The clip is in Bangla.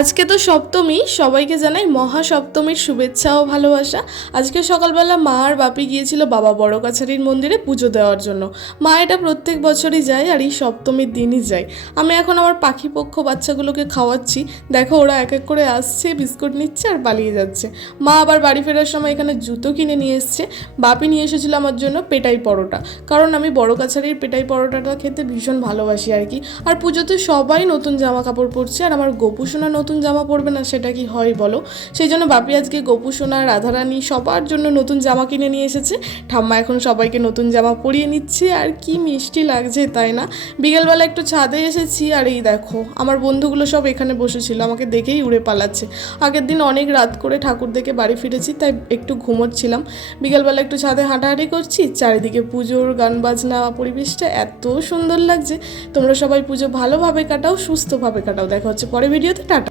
আজকে তো সপ্তমী, সবাইকে জানাই মহা সপ্তমীর শুভেচ্ছা ও ভালোবাসা। আজকে সকালবেলা মা আর বাপি গিয়েছিল বাবা বড় কাছারির মন্দিরে পুজো দেওয়ার জন্য। মা এটা প্রত্যেক বছরই যায় আর এই সপ্তমীর দিনই যায়। আমি এখন আমার পাখি পক্ষ বাচ্চাগুলোকে খাওয়াচ্ছি। দেখো ওরা এক এক করে আসছে, বিস্কুট নিচ্ছে আর পালিয়ে যাচ্ছে। মা আবার বাড়ি ফেরার সময় এখানে জুতো কিনে নিয়ে এসছে। বাপি নিয়ে এসেছিল আমার জন্য পেটাই পরোটা, কারণ আমি বড় কাছারির পেটাই পরোটাটা খেতে ভীষণ ভালোবাসি আর কি। আর পুজোতে সবাই নতুন জামা কাপড় পরছে, আর আমার গোপু সোনা নতুন জামা পরবে না সেটা কি হয় বলো? সেই জন্য বাপি আজকে গোপু সোনা, রাধারানী সবার জন্য নতুন জামা কিনে নিয়ে এসেছে। ঠাম্মা এখন সবাইকে নতুন জামা পরিয়ে নিচ্ছে, আর কি মিষ্টি লাগছে তাই না? বিকেলবেলা একটু ছাদে এসেছি, আর এই দেখো আমার বন্ধুগুলো সব এখানে বসেছিল, আমাকে দেখেই উড়ে পালাচ্ছে। আগের দিন অনেক রাত করে ঠাকুর দেখে বাড়ি ফিরেছি, তাই একটু ঘুমোচ্ছিলাম। বিকেলবেলা একটু ছাদে হাঁটাহাঁটি করছি, চারিদিকে পুজোর গান বাজনা, পরিবেশটা এত সুন্দর লাগছে। তোমরা সবাই পুজো ভালোভাবে কাটাও, সুস্থভাবে কাটাও। দেখা হচ্ছে পরে ভিডিওতে। টাটা।